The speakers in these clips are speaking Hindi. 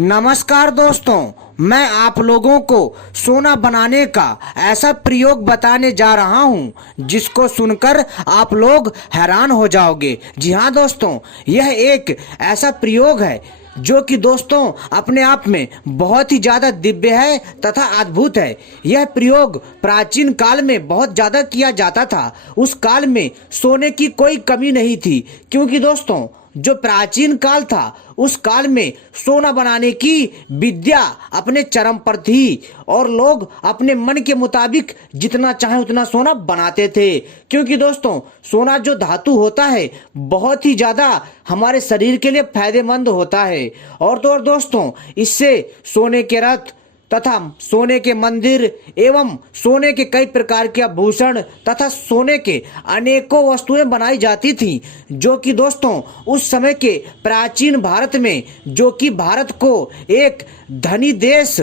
नमस्कार दोस्तों, मैं आप लोगों को सोना बनाने का ऐसा प्रयोग बताने जा रहा हूं जिसको सुनकर आप लोग हैरान हो जाओगे। जी हाँ दोस्तों, यह एक ऐसा प्रयोग है जो कि दोस्तों अपने आप में बहुत ही ज़्यादा दिव्य है तथा अद्भुत है। यह प्रयोग प्राचीन काल में बहुत ज़्यादा किया जाता था। उस काल में सोने की कोई कमी नहीं थी, क्योंकि दोस्तों जो प्राचीन काल था उस काल में सोना बनाने की विद्या अपने चरम पर थी और लोग अपने मन के मुताबिक जितना चाहे उतना सोना बनाते थे। क्योंकि दोस्तों सोना जो धातु होता है बहुत ही ज़्यादा हमारे शरीर के लिए फायदेमंद होता है। और तो और दोस्तों इससे सोने के रथ तथा सोने के मंदिर एवं सोने के कई प्रकार के आभूषण तथा सोने के अनेकों वस्तुएं बनाई जाती थी, जो कि दोस्तों उस समय के प्राचीन भारत में, जो कि भारत को एक धनी देश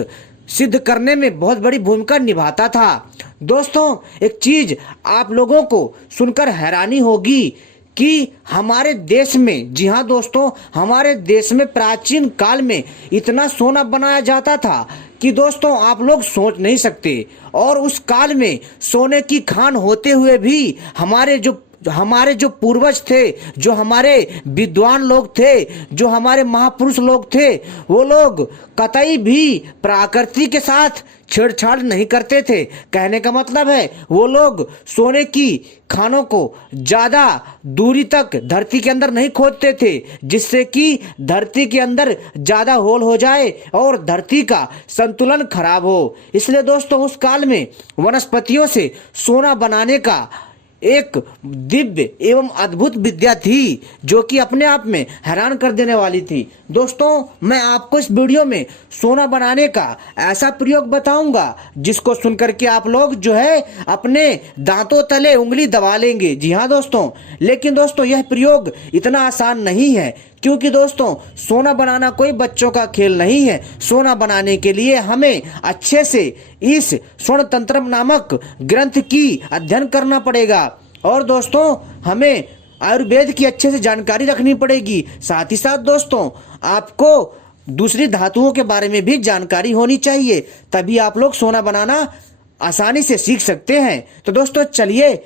सिद्ध करने में बहुत बड़ी भूमिका निभाता था। दोस्तों एक चीज आप लोगों को सुनकर हैरानी होगी कि हमारे देश में, जी हाँ दोस्तों, हमारे देश में प्राचीन काल में इतना सोना बनाया जाता था कि दोस्तों आप लोग सोच नहीं सकते। और उस काल में सोने की खान होते हुए भी हमारे जो पूर्वज थे, जो हमारे विद्वान लोग थे, जो हमारे महापुरुष लोग थे, वो लोग कतई भी प्रकृति के साथ छेड़छाड़ नहीं करते थे। कहने का मतलब है वो लोग सोने की खानों को ज्यादा दूरी तक धरती के अंदर नहीं खोदते थे, जिससे कि धरती के अंदर ज्यादा होल हो जाए और धरती का संतुलन खराब हो। इसलिए दोस्तों उस काल में वनस्पतियों से सोना बनाने का एक दिव्य एवं अद्भुत विद्या थी, जो कि अपने आप में हैरान कर देने वाली थी। दोस्तों मैं आपको इस वीडियो में सोना बनाने का ऐसा प्रयोग बताऊंगा जिसको सुनकर के आप लोग जो है अपने दांतों तले उंगली दबा लेंगे। जी हाँ दोस्तों, लेकिन दोस्तों यह प्रयोग इतना आसान नहीं है, क्योंकि दोस्तों सोना बनाना कोई बच्चों का खेल नहीं है। सोना बनाने के लिए हमें अच्छे से इस स्वर्ण तंत्र नामक ग्रंथ की अध्ययन करना पड़ेगा और दोस्तों हमें आयुर्वेद की अच्छे से जानकारी रखनी पड़ेगी। साथ ही साथ दोस्तों आपको दूसरी धातुओं के बारे में भी जानकारी होनी चाहिए, तभी आप लोग सोना बनाना आसानी से सीख सकते हैं। तो दोस्तों चलिए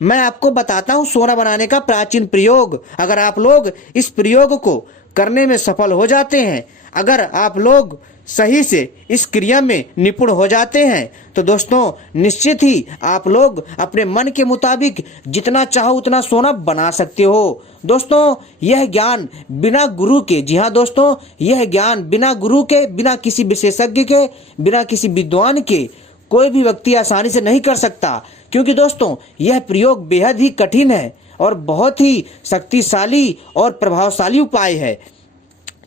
मैं आपको बताता हूँ सोना बनाने का प्राचीन प्रयोग। अगर आप लोग इस प्रयोग को करने में सफल हो जाते हैं, अगर आप लोग सही से इस क्रिया में निपुण हो जाते हैं, तो दोस्तों निश्चित ही आप लोग अपने मन के मुताबिक जितना चाहो उतना सोना बना सकते हो। दोस्तों यह ज्ञान बिना गुरु के, जी हाँ दोस्तों, यह ज्ञान बिना गुरु के, बिना किसी विशेषज्ञ के, बिना किसी विद्वान के कोई भी व्यक्ति आसानी से नहीं कर सकता। क्योंकि दोस्तों यह प्रयोग बेहद ही कठिन है और बहुत ही शक्तिशाली और प्रभावशाली उपाय है।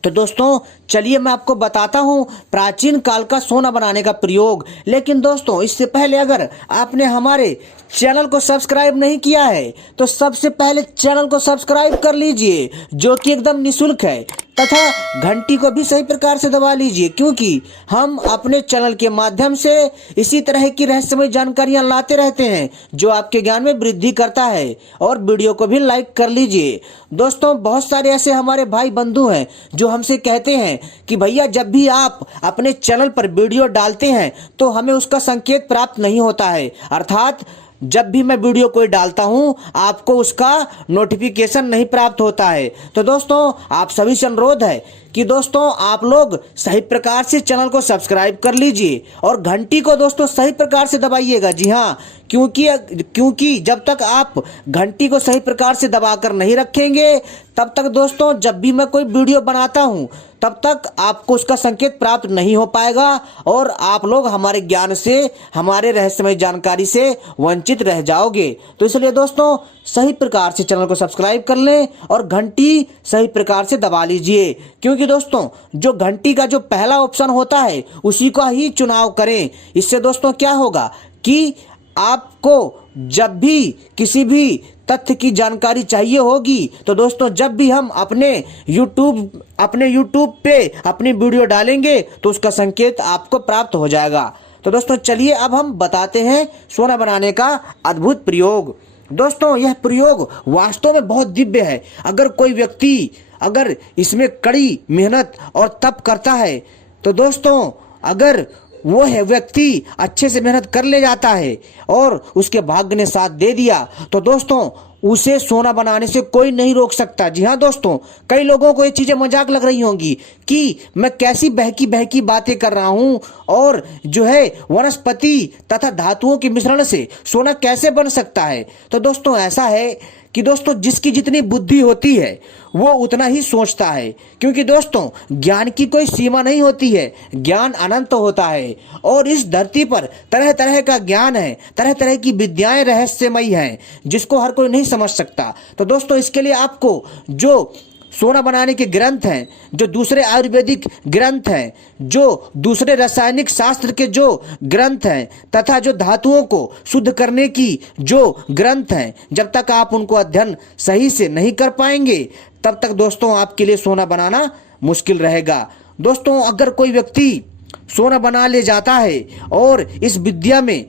तो दोस्तों चलिए मैं आपको बताता हूँ प्राचीन काल का सोना बनाने का प्रयोग। लेकिन दोस्तों इससे पहले अगर आपने हमारे चैनल को सब्सक्राइब नहीं किया है तो सबसे पहले चैनल को सब्सक्राइब कर लीजिए, जो कि एकदम निःशुल्क है, तथा घंटी को भी सही प्रकार से दबा लीजिए, क्योंकि हम अपने चैनल के माध्यम से इसी तरह की रहस्यमय जानकारियां लाते रहते हैं जो आपके ज्ञान में वृद्धि करता है। और वीडियो को भी लाइक कर लीजिए। दोस्तों बहुत सारे ऐसे हमारे भाई बंधु हैं जो हमसे कहते हैं कि भैया जब भी आप अपने चैनल पर वीडियो डालते हैं तो हमें उसका संकेत प्राप्त नहीं होता है, अर्थात जब भी मैं वीडियो कोई डालता हूं आपको उसका नोटिफिकेशन नहीं प्राप्त होता है। तो दोस्तों आप सभी से अनुरोध है कि दोस्तों आप लोग सही प्रकार से चैनल को सब्सक्राइब कर लीजिए और घंटी को दोस्तों सही प्रकार से दबाइएगा। जी हाँ, क्योंकि जब तक आप घंटी को सही प्रकार से दबाकर नहीं रखेंगे तब तक दोस्तों जब भी मैं कोई वीडियो बनाता हूं तब तक आपको उसका संकेत प्राप्त नहीं हो पाएगा और आप लोग हमारे ज्ञान से, हमारे रहस्यमय जानकारी से वंचित रह जाओगे। तो इसलिए दोस्तों सही प्रकार से चैनल को सब्सक्राइब कर लें और घंटी सही प्रकार से दबा लीजिए, क्योंकि दोस्तों जो घंटी का जो पहला ऑप्शन होता है उसी का ही चुनाव करें। इससे दोस्तों क्या होगा कि आपको जब भी किसी भी तथ्य की जानकारी चाहिए होगी तो दोस्तों जब भी हम अपने YouTube पे अपनी वीडियो डालेंगे तो उसका संकेत आपको प्राप्त हो जाएगा। तो दोस्तों चलिए अब हम बताते हैं सोना बनाने का अद्भुत प्रयोग। दोस्तों यह प्रयोग वास्तव में बहुत दिव्य है। अगर कोई व्यक्ति अगर इसमें कड़ी मेहनत और तप करता है तो दोस्तों अगर वो है व्यक्ति अच्छे से मेहनत कर ले जाता है और उसके भाग्य ने साथ दे दिया तो दोस्तों उसे सोना बनाने से कोई नहीं रोक सकता। जी हाँ दोस्तों, कई लोगों को ये चीजें मजाक लग रही होंगी कि मैं कैसी बहकी बहकी बातें कर रहा हूं और जो है वनस्पति तथा धातुओं के मिश्रण से सोना कैसे बन सकता है। तो दोस्तों ऐसा है कि दोस्तों जिसकी जितनी बुद्धि होती है वो उतना ही सोचता है, क्योंकि दोस्तों ज्ञान की कोई सीमा नहीं होती है, ज्ञान अनंत होता है और इस धरती पर तरह तरह का ज्ञान है, तरह तरह की विद्याएं रहस्यमयी हैं जिसको हर कोई नहीं समझ सकता। तो दोस्तों इसके लिए आपको जो सोना बनाने के ग्रंथ हैं, जो दूसरे आयुर्वेदिक ग्रंथ हैं, जो दूसरे रासायनिक शास्त्र के जो ग्रंथ हैं तथा जो धातुओं को शुद्ध करने की जो ग्रंथ हैं, जब तक आप उनको अध्ययन सही से नहीं कर पाएंगे तब तक दोस्तों आपके लिए सोना बनाना मुश्किल रहेगा। दोस्तों अगर कोई व्यक्ति सोना बना ले जाता है और इस विद्या में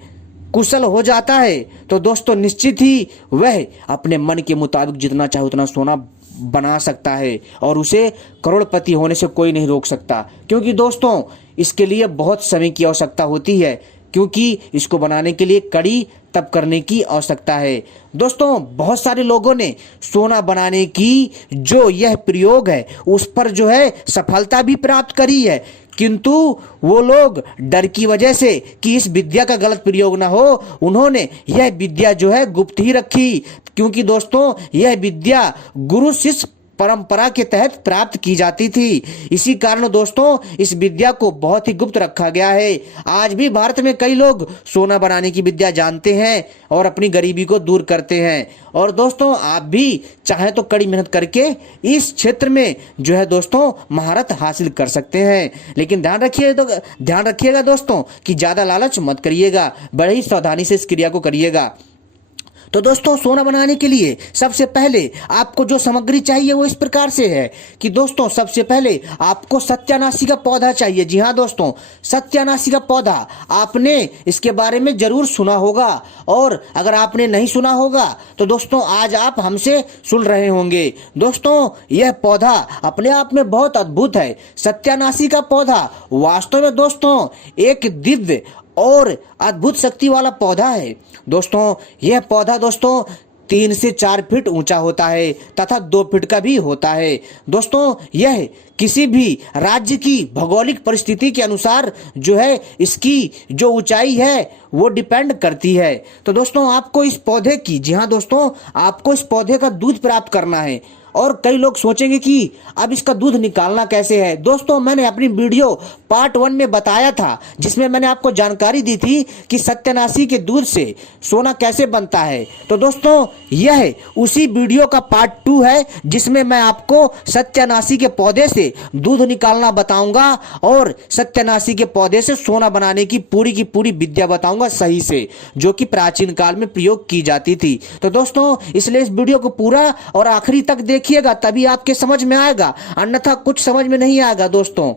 कुशल हो जाता है तो दोस्तों निश्चित ही वह अपने मन के मुताबिक जितना चाहे उतना सोना बना सकता है और उसे करोड़पति होने से कोई नहीं रोक सकता, क्योंकि दोस्तों इसके लिए बहुत समय की आवश्यकता होती है, क्योंकि इसको बनाने के लिए कड़ी तप करने की आवश्यकता है। दोस्तों बहुत सारे लोगों ने सोना बनाने की जो यह प्रयोग है उस पर जो है सफलता भी प्राप्त करी है, किंतु वो लोग डर की वजह से कि इस विद्या का गलत प्रयोग ना हो उन्होंने यह विद्या जो है गुप्त ही रखी, क्योंकि दोस्तों यह विद्या गुरु शिष्य परंपरा के तहत प्राप्त की जाती थी। इसी कारण दोस्तों इस विद्या को बहुत ही गुप्त रखा गया है। आज भी भारत में कई लोग सोना बनाने की विद्या जानते हैं और अपनी गरीबी को दूर करते हैं। और दोस्तों आप भी चाहे तो कड़ी मेहनत करके इस क्षेत्र में जो है दोस्तों महारत हासिल कर सकते हैं, लेकिन ध्यान रखिएगा दोस्तों कि ज्यादा लालच मत करिएगा, बड़े ही सावधानी से इस क्रिया को करिएगा। तो दोस्तों सोना बनाने के लिए सबसे पहले आपको जो सामग्री चाहिए वो इस प्रकार से है कि दोस्तों सबसे पहले आपको सत्यानाशी का पौधा चाहिए। जी हाँ दोस्तों, सत्यानाशी का पौधा आपने इसके बारे में जरूर सुना होगा और अगर आपने नहीं सुना होगा तो दोस्तों आज आप हमसे सुन रहे होंगे। दोस्तों यह पौधा अपने आप में बहुत अद्भुत है। सत्यानाशी का पौधा वास्तव में दोस्तों एक दिव्य और अद्भुत शक्ति वाला पौधा है। दोस्तों यह पौधा दोस्तों 3 से 4 फीट ऊंचा होता है तथा 2 फीट का भी होता है। दोस्तों यह किसी भी राज्य की भौगोलिक परिस्थिति के अनुसार जो है इसकी जो ऊंचाई है वो डिपेंड करती है। तो दोस्तों आपको इस पौधे की, जी हाँ दोस्तों, आपको इस पौधे का दूध प्राप्त करना है। और कई लोग सोचेंगे कि अब इसका दूध निकालना कैसे है। दोस्तों मैंने अपनी वीडियो पार्ट 1 में बताया था जिसमें मैंने आपको जानकारी दी थी कि सत्यानाशी के दूध से सोना कैसे बनता है। तो दोस्तों यह उसी वीडियो का पार्ट 2 है जिसमें मैं आपको सत्यानाशी के पौधे से दूध निकालना बताऊंगा और सत्यानाशी के पौधे से सोना बनाने की पूरी विद्या बताऊंगा सही से, जो कि प्राचीन काल में प्रयोग की जाती थी। तो दोस्तों इसलिए इस वीडियो को पूरा और आखिरी तक देखिएगा, तभी आपके समझ में आएगा, अन्यथा कुछ समझ में नहीं आएगा दोस्तों।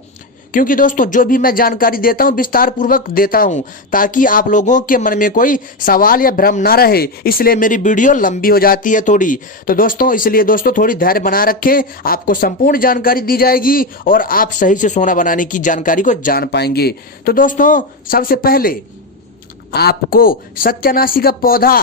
क्योंकि दोस्तों जो भी मैं जानकारी देता हूं विस्तार पूर्वक देता हूं ताकि आप लोगों के मन में कोई सवाल या भ्रम ना रहे, इसलिए मेरी वीडियो लंबी हो जाती है थोड़ी। तो दोस्तों इसलिए दोस्तों थोड़ी धैर्य बना रखें, आपको संपूर्ण जानकारी दी जाएगी और आप सही से सोना बनाने की जानकारी को जान पाएंगे। तो दोस्तों सबसे पहले आपको सत्यानाशी का पौधा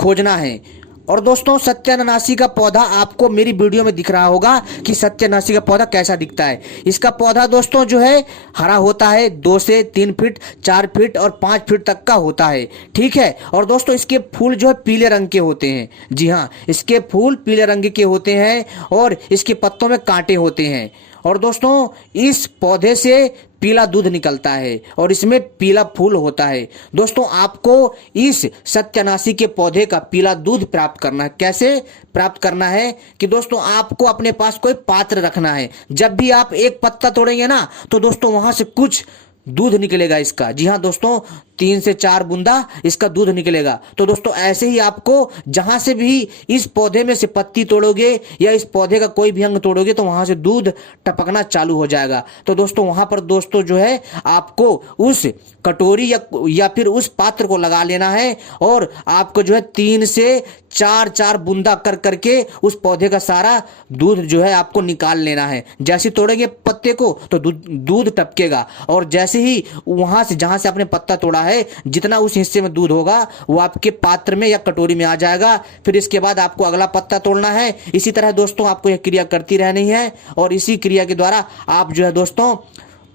खोजना है। और दोस्तों सत्यानाशी का पौधा आपको मेरी वीडियो में दिख रहा होगा कि सत्यानाशी का पौधा कैसा दिखता है। इसका पौधा दोस्तों जो है हरा होता है, 2 से 3 फीट, 4 फीट और 5 फीट तक का होता है, ठीक है। और दोस्तों इसके फूल जो है पीले रंग के होते हैं। जी हाँ, इसके फूल पीले रंग के होते हैं और इसके पत्तों में कांटे होते हैं। और दोस्तों इस पौधे से पीला दूध निकलता है और इसमें पीला फूल होता है। दोस्तों आपको इस सत्यानाशी के पौधे का पीला दूध प्राप्त करना है। कैसे प्राप्त करना है कि दोस्तों आपको अपने पास कोई पात्र रखना है। जब भी आप एक पत्ता तोड़ेंगे ना तो दोस्तों वहां से कुछ दूध निकलेगा इसका। जी हाँ दोस्तों, 3 से 4 बूंदा इसका दूध निकलेगा। तो दोस्तों ऐसे ही आपको जहां से भी इस पौधे में से पत्ती तोड़ोगे या इस पौधे का कोई भी अंग तोड़ोगे तो वहां से दूध टपकना चालू हो जाएगा। तो दोस्तों वहां पर दोस्तों जो है आपको उस कटोरी या फिर उस पात्र को लगा लेना है और आपको जो है 3 से 4 बूंदा कर करके उस पौधे का सारा दूध जो है आपको निकाल लेना है। जैसे तोड़ेंगे पत्ते को तो दूध टपकेगा और जैसे ही वहां से जहां से आपने पत्ता तोड़ा है जितना उस हिस्से में दूध होगा वो आपके पात्र में या कटोरी में आ जाएगा। फिर इसके बाद आपको अगला पत्ता तोड़ना है। इसी तरह दोस्तों आपको यह क्रिया करती रहनी है और इसी क्रिया के द्वारा आप जो है दोस्तों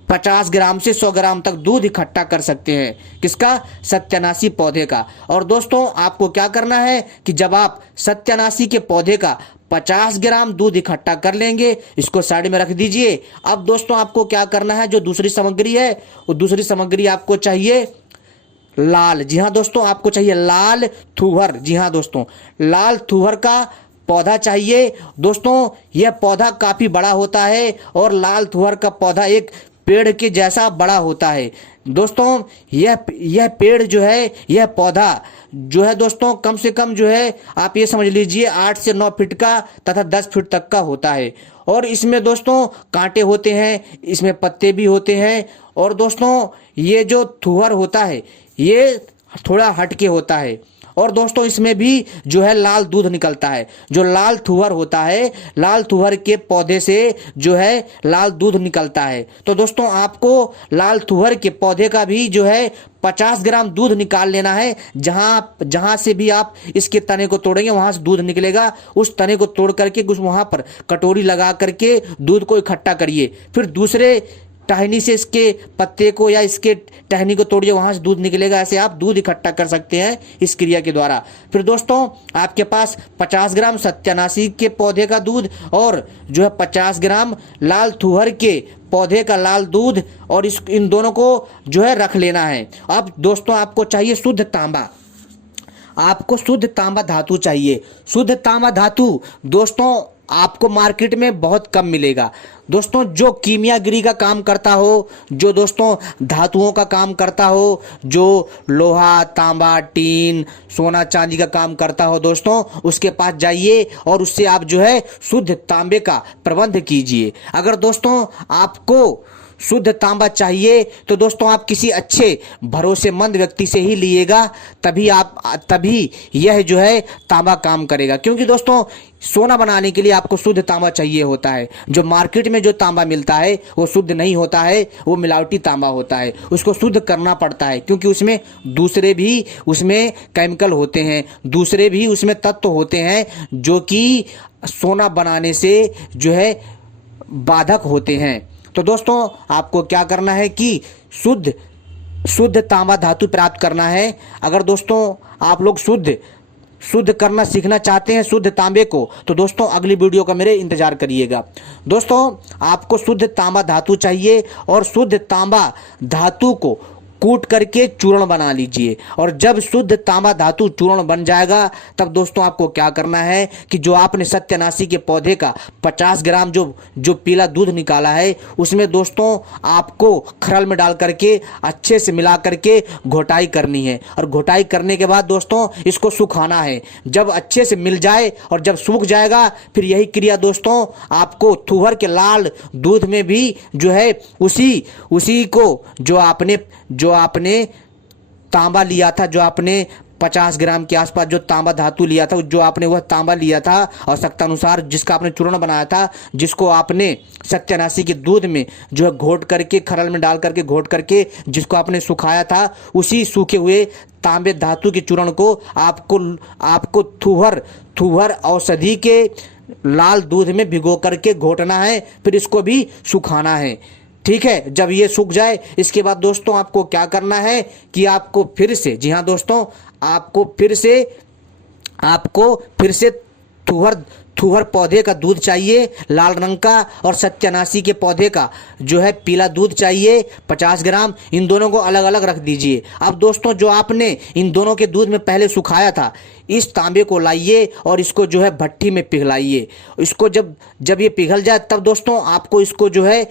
50 ग्राम से 100 ग्राम तक दूध इकट्ठा कर सकते हैं। किसका? सत्यानाशी पौधे का। और दोस्तों आपको क्या करना है कि जब आप सत्यानाशी के पौधे का 50 ग्राम दूध इकट्ठा कर लेंगे, इसको साइड में रख दीजिए। अब दोस्तों आपको क्या करना है, जो दूसरी सामग्री है वो दूसरी सामग्री आपको चाहिए लाल। जी हाँ दोस्तों, आपको चाहिए लाल थुहर। जी हाँ दोस्तों, लाल थुहर का पौधा चाहिए। दोस्तों यह पौधा काफी बड़ा होता है और लाल थुहर का पौधा एक पेड़ के जैसा बड़ा होता है। दोस्तों यह पेड़ जो है, यह पौधा जो है दोस्तों कम से कम जो है आप ये समझ लीजिए 8 से 9 फीट का तथा 10 फीट तक का होता है। और इसमें दोस्तों कांटे होते हैं, इसमें पत्ते भी होते हैं। और दोस्तों ये जो थुहर होता है ये थोड़ा हटके होता है। और दोस्तों इसमें भी जो है लाल दूध निकलता है। जो लाल थुहर होता है, लाल थुहर के पौधे से जो है लाल दूध निकलता है। तो दोस्तों आपको लाल थुहर के पौधे का भी जो है 50 ग्राम दूध निकाल लेना है। जहां से भी आप इसके तने को तोड़ेंगे वहां से दूध निकलेगा। उस तने को तोड़ करके कुछ वहां पर कटोरी लगा करके दूध को इकट्ठा करिए। फिर दूसरे टहनी से इसके पत्ते को या इसके टहनी को तोड़िए, वहां से दूध निकलेगा। ऐसे आप दूध इकट्ठा कर सकते हैं इस क्रिया के द्वारा। फिर दोस्तों आपके पास 50 ग्राम सत्यानाशी के पौधे का दूध और जो है 50 ग्राम लाल थुहर के पौधे का लाल दूध और इन दोनों को जो है रख लेना है। अब दोस्तों आपको चाहिए शुद्ध तांबा। आपको शुद्ध तांबा धातु चाहिए। शुद्ध तांबा धातु दोस्तों आपको मार्केट में बहुत कम मिलेगा। दोस्तों जो कीमियागिरी का काम करता हो, जो दोस्तों धातुओं का काम करता हो, जो लोहा तांबा टीन सोना चांदी का काम करता हो, दोस्तों उसके पास जाइए और उससे आप जो है शुद्ध तांबे का प्रबंध कीजिए। अगर दोस्तों आपको शुद्ध तांबा चाहिए तो दोस्तों आप किसी अच्छे भरोसेमंद व्यक्ति से ही लिएगा, तभी यह जो है तांबा काम करेगा। क्योंकि दोस्तों सोना बनाने के लिए आपको शुद्ध तांबा चाहिए होता है। जो मार्केट में जो तांबा मिलता है वो शुद्ध नहीं होता है, वो मिलावटी तांबा होता है। उसको शुद्ध करना पड़ता है क्योंकि उसमें दूसरे भी उसमें केमिकल होते हैं, दूसरे भी उसमें तत्व होते हैं जो कि सोना बनाने से जो है बाधक होते हैं। तो दोस्तों आपको क्या करना है कि शुद्ध तांबा धातु प्राप्त करना है। अगर दोस्तों आप लोग शुद्ध करना सीखना चाहते हैं शुद्ध तांबे को, तो दोस्तों अगली वीडियो का मेरे इंतजार करिएगा। दोस्तों आपको शुद्ध तांबा धातु चाहिए और शुद्ध तांबा धातु को कूट करके चूर्ण बना लीजिए। और जब शुद्ध तांबा धातु चूर्ण बन जाएगा तब दोस्तों आपको क्या करना है कि जो आपने सत्यानाशी के पौधे का 50 ग्राम जो पीला दूध निकाला है उसमें दोस्तों आपको खरल में डाल करके अच्छे से मिला करके घोटाई करनी है। और घोटाई करने के बाद दोस्तों इसको सुखाना है। जब अच्छे से मिल जाए और जब सूख जाएगा फिर यही क्रिया दोस्तों आपको थुहर के लाल दूध में भी जो है उसी को जो आपने तांबा लिया था, जो आपने 50 ग्राम के आसपास जो तांबा धातु लिया था, जो आपने वह तांबा लिया था आवश्यकता अनुसार जिसका आपने चूर्ण बनाया था, जिसको आपने सत्यानाशी के दूध में जो है घोट करके खरल में डाल करके घोट करके जिसको आपने सुखाया था, उसी सूखे हुए तांबे धातु के चूर्ण को आपको थुहर औषधि के लाल दूध में भिगो करके घोटना है। फिर इसको भी सुखाना है। ठीक है, जब ये सूख जाए इसके बाद दोस्तों आपको क्या करना है कि आपको फिर से, जी हाँ दोस्तों, आपको फिर से थुहर पौधे का दूध चाहिए लाल रंग का और सत्यानाशी के पौधे का जो है पीला दूध चाहिए 50 ग्राम। इन दोनों को अलग अलग रख दीजिए। अब दोस्तों जो आपने इन दोनों के दूध में पहले सुखाया था, इस तांबे को लाइए और इसको जो है भट्टी में पिघलाइए। इसको जब ये पिघल जाए तब दोस्तों आपको इसको जो है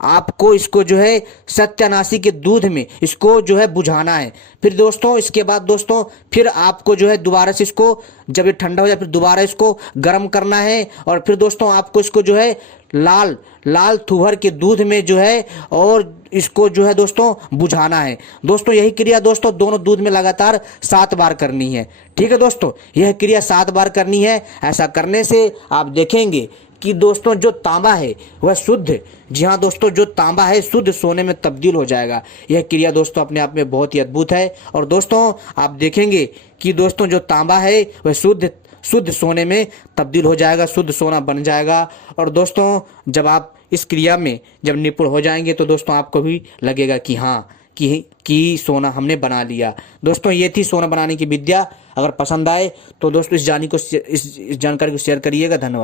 आपको इसको जो है सत्यानाशी के दूध में इसको जो है बुझाना है। फिर दोस्तों इसके बाद दोस्तों फिर आपको जो है दोबारा से इसको, जब ये ठंडा हो जाए फिर दोबारा इसको गर्म करना है। और फिर दोस्तों आपको इसको जो है लाल लाल तुअर के दूध में जो है और इसको जो है दोस्तों बुझाना है। दोस्तों यही क्रिया दोस्तों दोनों दूध में लगातार 7 बार करनी है। ठीक है दोस्तों, यह क्रिया 7 बार करनी है। ऐसा करने से आप देखेंगे कि दोस्तों जो तांबा है वह शुद्ध, जी हाँ दोस्तों, जो तांबा है शुद्ध सोने में तब्दील हो जाएगा। यह क्रिया दोस्तों अपने आप में बहुत ही अद्भुत है। और दोस्तों आप देखेंगे कि दोस्तों जो तांबा है वह शुद्ध सोने में तब्दील हो जाएगा, शुद्ध सोना बन जाएगा। और दोस्तों जब आप इस क्रिया में जब निपुण हो जाएंगे तो दोस्तों आपको भी लगेगा कि हाँ कि सोना हमने बना लिया। दोस्तों ये थी सोना बनाने की विद्या। अगर पसंद आए तो दोस्तों इस जानकारी को शेयर करिएगा। धन्यवाद।